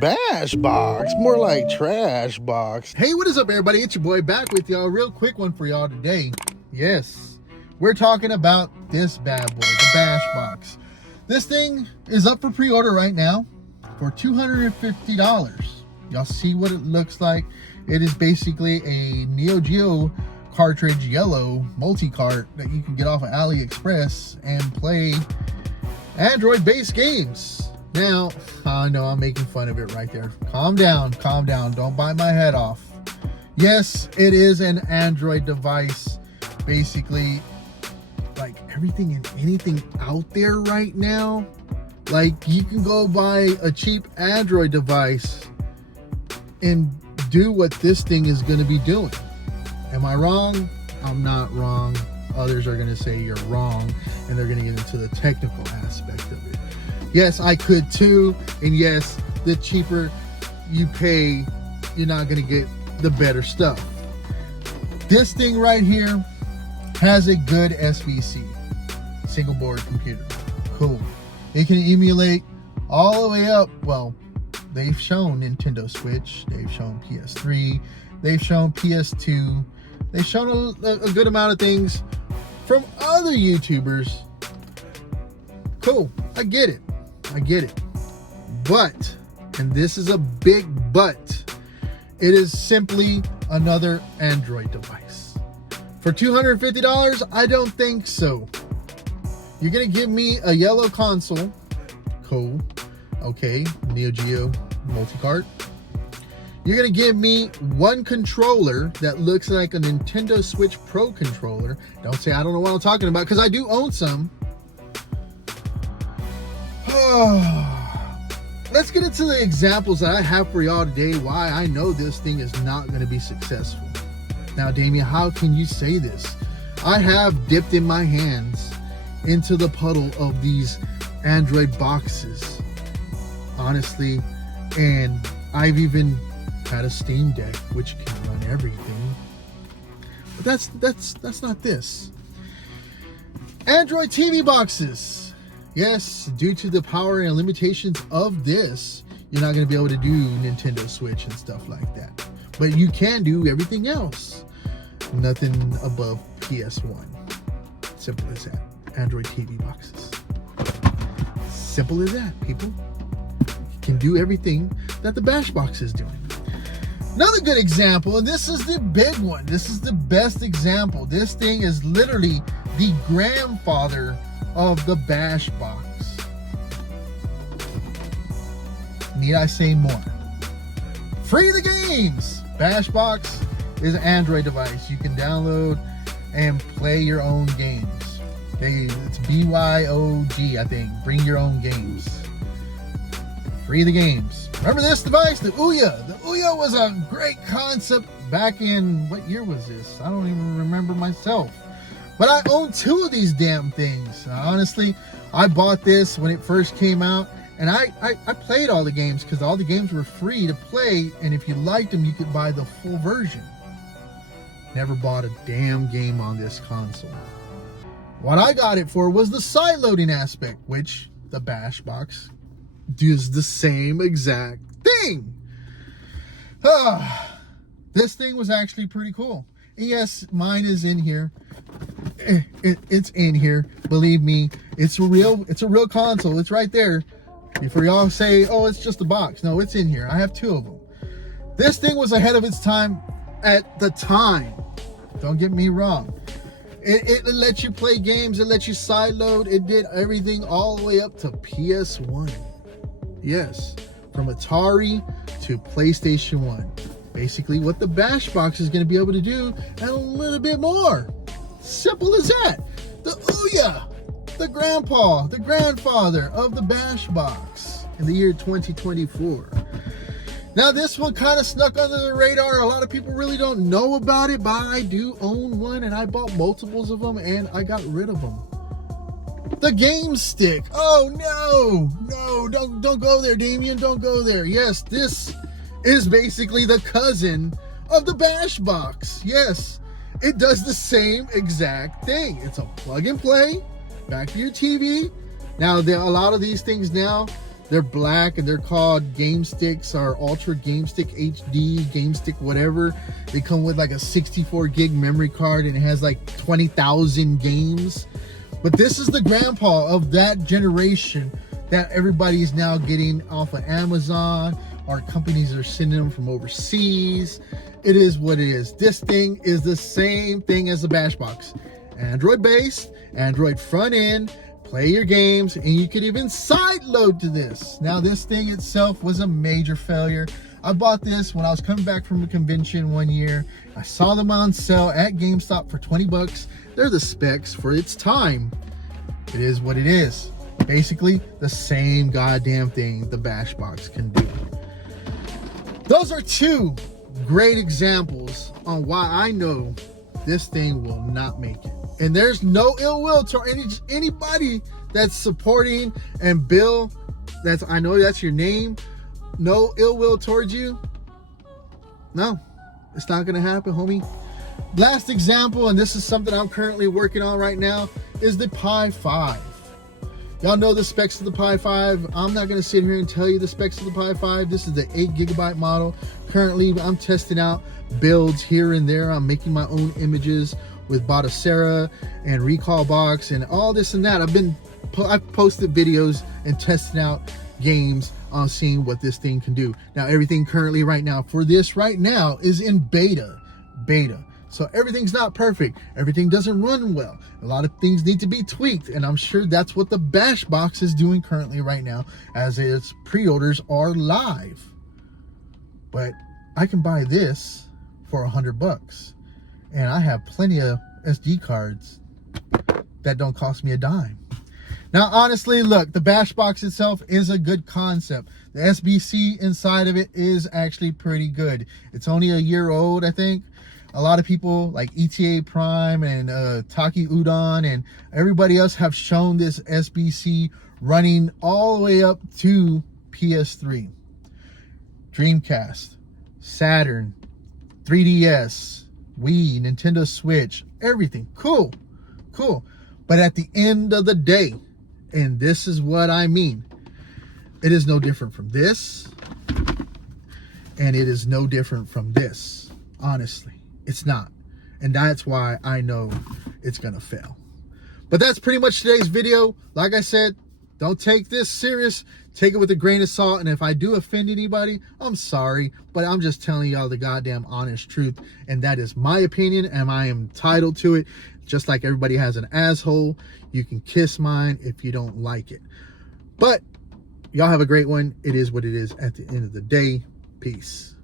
Bashbox, more like trash box. Hey, what is up, everybody? It's your boy back with y'all. Real quick one for y'all today. Yes, we're talking about this bad boy, the Bashbox. This thing is up for pre-order right now for $250. Y'all see what it looks like. It is basically a Neo Geo cartridge, yellow multi-cart that you can get off of AliExpress and play Android-based games. Now, I know I'm making fun of it right there. Calm down, don't bite my head off. Yes, it is an Android device. Basically, like everything and anything out there right now, like you can go buy a cheap Android device and do what this thing is going to be doing. Am I wrong? I'm not wrong. Others are going to say you're wrong, and they're going to get into the technical aspect of it. Yes, I could too. And yes, the cheaper you pay, you're not going to get the better stuff. This thing right here has a good SBC, single board computer. Cool. It can emulate all the way up. Well, they've shown Nintendo Switch. They've shown PS3. They've shown PS2. They've shown a good amount of things from other YouTubers. Cool. I get it. But, and this is a big but, it is simply another Android device. For $250, I don't think so. You're going to give me a yellow console. Cool. Okay. Neo Geo multi-cart. You're going to give me one controller that looks like a Nintendo Switch Pro controller. Don't say I don't know what I'm talking about, because I do own some. Let's get into the examples that I have for y'all today, why I know this thing is not going to be successful. Now, Damien, how can you say this? I have dipped in my hands into the puddle of these Android boxes, honestly, and I've even had a Steam Deck which can run everything. But that's not this. Android TV boxes. Yes, due to the power and limitations of this, you're not going to be able to do Nintendo Switch and stuff like that. But you can do everything else. Nothing above PS1. Simple as that. Android TV boxes. Simple as that, people. You can do everything that the Bashbox is doing. Another good example, and this is the big one. This is the best example. This thing is literally the grandfather of the Bashbox. Need I say more? Free the games! Bashbox is an Android device. You can download and play your own games. It's BYOG, I think. Bring your own games. Free the games. Remember this device? The Ouya. The Ouya was a great concept back in, what year was this? I don't even remember myself. But I own two of these damn things. Honestly, I bought this when it first came out, and I played all the games because all the games were free to play, and if you liked them, you could buy the full version. Never bought a damn game on this console. What I got it for was the side loading aspect, which the Bashbox does the same exact thing. This thing was actually pretty cool. And yes, mine is in here. It's in here. Believe me, it's a real console. It's right there. Before y'all say, oh, it's just a box. No, it's in here. I have two of them. This thing was ahead of its time at the time. Don't get me wrong. It lets you play games. It lets you sideload. It did everything all the way up to PS1. Yes, from Atari to PlayStation 1. Basically what the Bashbox is going to be able to do, and a little bit more. Simple as that. The Ouya, the grandfather of the Bashbox in the year 2024. Now this one kind of snuck under the radar. A lot of people really don't know about it, but I do own one, and I bought multiples of them, and I got rid of them. The GameStick. Oh no, don't go there, Damien. Don't go there. Yes, this is basically the cousin of the Bashbox. Yes, it does the same exact thing. It's a plug and play back to your TV. Now, a lot of these things now, They're black and they're called GameSticks or Ultra GameStick HD, GameStick whatever. They come with like a 64 gig memory card and it has like 20,000 games. But this is the grandpa of that generation that everybody's now getting off of Amazon. Our companies are sending them from overseas. It is what it is. This thing is the same thing as the Bashbox. Android based, Android front end, play your games, and you could even side load to this. Now this thing itself was a major failure. I bought this when I was coming back from a convention one year. I saw them on sale at GameStop for 20 bucks. They're the specs for its time. It is what it is. Basically the same goddamn thing the Bashbox can do. Those are two great examples on why I know this thing will not make it. And there's no ill will to anybody that's supporting. And Bill, I know that's your name. No ill will towards you. No, it's not gonna happen, homie. Last example, and this is something I'm currently working on right now, is the Pi 5. Y'all know the specs of the Pi 5. I'm not going to sit here and tell you the specs of the Pi 5. This is the 8 gigabyte model. Currently, I'm testing out builds here and there. I'm making my own images with Botacera and Recalbox and all this and that. I've posted videos and testing out games on seeing what this thing can do. Now, everything currently right now for this right now is in beta. So everything's not perfect. Everything doesn't run well. A lot of things need to be tweaked. And I'm sure that's what the Bashbox is doing currently right now as its pre-orders are live. But I can buy this for 100 bucks. And I have plenty of SD cards that don't cost me a dime. Now, honestly, look, the Bashbox itself is a good concept. The SBC inside of it is actually pretty good. It's only a year old, I think. A lot of people like ETA Prime and Taki Udon and everybody else have shown this SBC running all the way up to PS3, Dreamcast, Saturn, 3DS, Wii, Nintendo Switch, everything. Cool. But at the end of the day, and this is what I mean, it is no different from this, and it is no different from this, honestly. It's not. And that's why I know it's going to fail. But that's pretty much today's video. Like I said, don't take this serious. Take it with a grain of salt. And if I do offend anybody, I'm sorry. But I'm just telling y'all the goddamn honest truth. And that is my opinion. And I am entitled to it. Just like everybody has an asshole. You can kiss mine if you don't like it. But y'all have a great one. It is what it is at the end of the day. Peace.